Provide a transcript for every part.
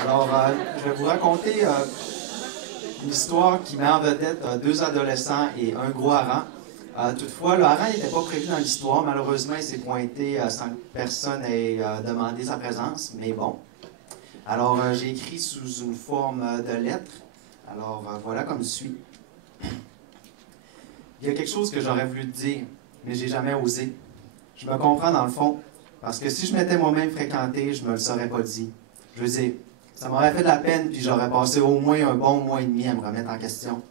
Alors, je vais vous raconter une histoire qui met en vedette deux adolescents et un gros hareng. Toutefois, le hareng n'était pas prévu dans l'histoire. Malheureusement, il s'est pointé sans que personne ait demandé sa présence, mais bon. Alors, j'ai écrit sous une forme de lettre. Alors, voilà comme suit. Il y a quelque chose que j'aurais voulu te dire, mais j'ai jamais osé. Je me comprends dans le fond, parce que si je m'étais moi-même fréquenté, je me le serais pas dit. Je veux dire, ça m'aurait fait de la peine, puis j'aurais passé au moins un bon mois et demi à me remettre en question.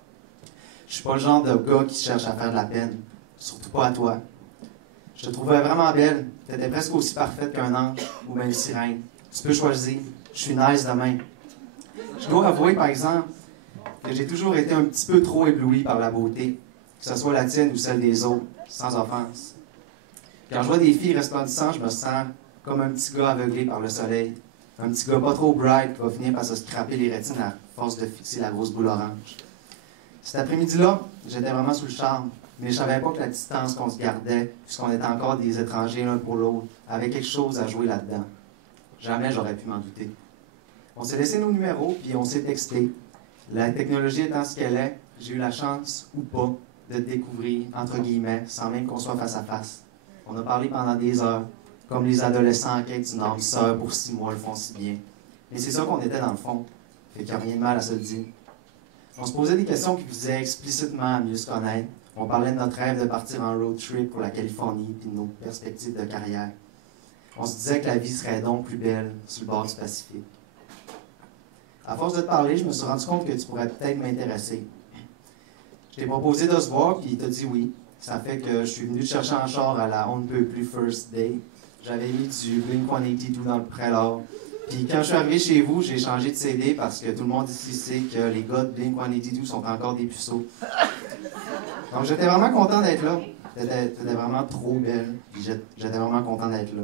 Je suis pas le genre de gars qui cherche à faire de la peine, surtout pas à toi. Je te trouvais vraiment belle, t'étais presque aussi parfaite qu'un ange ou même une sirène. Tu peux choisir, je suis nice demain. Je dois avouer, par exemple, que j'ai toujours été un petit peu trop ébloui par la beauté, que ce soit la tienne ou celle des autres, sans offense. Quand je vois des filles resplendissantes, je me sens comme un petit gars aveuglé par le soleil. Un petit gars pas trop bright qui va finir par se scraper les rétines à force de fixer la grosse boule orange. Cet après-midi-là, j'étais vraiment sous le charme, mais je savais pas que la distance qu'on se gardait, puisqu'on était encore des étrangers l'un pour l'autre, avait quelque chose à jouer là-dedans. Jamais j'aurais pu m'en douter. On s'est laissé nos numéros, puis on s'est texté. La technologie étant ce qu'elle est, j'ai eu la chance, ou pas, de te découvrir, entre guillemets, sans même qu'on soit face à face. On a parlé pendant des heures, comme les adolescents en quête d'une âme sœur pour 6 mois le font si bien. Mais c'est ça qu'on était dans le fond. Fait qu'il n'y a rien de mal à se le dire. On se posait des questions qui visaient explicitement à mieux se connaître. On parlait de notre rêve de partir en road trip pour la Californie puis de nos perspectives de carrière. On se disait que la vie serait donc plus belle sur le bord du Pacifique. À force de te parler, je me suis rendu compte que tu pourrais peut-être m'intéresser. Je t'ai proposé de se voir, puis tu as dit oui. Ça fait que je suis venu te chercher en char à la On ne peut plus First Day. J'avais mis du Blink-182 dans le prélat. Puis quand je suis arrivé chez vous, j'ai changé de CD parce que tout le monde ici sait que les gars de Blink-182 sont encore des puceaux. Donc j'étais vraiment content d'être là. T'étais vraiment trop belle. Puis j'étais vraiment content d'être là.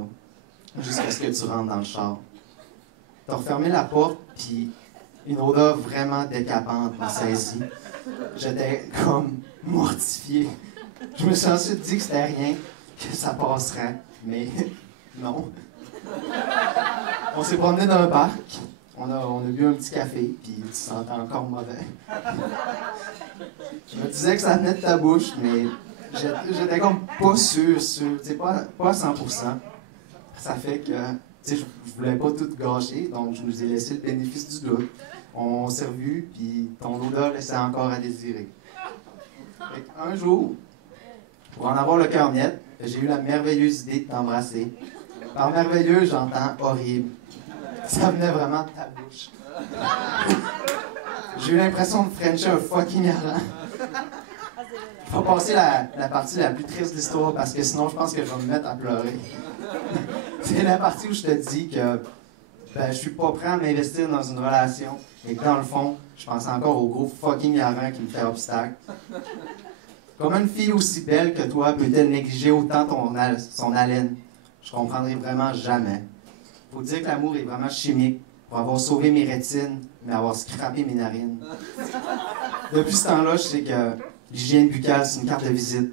Jusqu'à ce que tu rentres dans le char. T'as refermé la porte, puis une odeur vraiment décapante m'a saisi. J'étais comme mortifié. Je me suis ensuite dit que c'était rien, que ça passerait, mais non. On s'est promené dans un parc, on a bu un petit café, puis tu sentais encore mauvais. Je me disais que ça venait de ta bouche, mais j'étais comme pas sûr, tu sais, pas à 100%. Ça fait que, tu sais, je voulais pas tout gâcher, donc je nous ai laissé le bénéfice du doute. On s'est revus, puis ton odeur laissait encore à désirer. Un jour, pour en avoir le cœur net, j'ai eu la merveilleuse idée de t'embrasser. Par merveilleux, j'entends horrible. Ça venait vraiment de ta bouche. J'ai eu l'impression de frencher un fucking hareng. Il faut passer la partie la plus triste de l'histoire parce que sinon je pense que je vais me mettre à pleurer. C'est la partie où je te dis que je suis pas prêt à m'investir dans une relation et que dans le fond, je pense encore au gros fucking hareng qui me fait obstacle. Comment une fille aussi belle que toi peut-elle négliger autant son haleine? Je comprendrai vraiment jamais. Faut dire que l'amour est vraiment chimique pour avoir sauvé mes rétines, mais avoir scrappé mes narines. Depuis ce temps-là, je sais que l'hygiène buccale, c'est une carte de visite.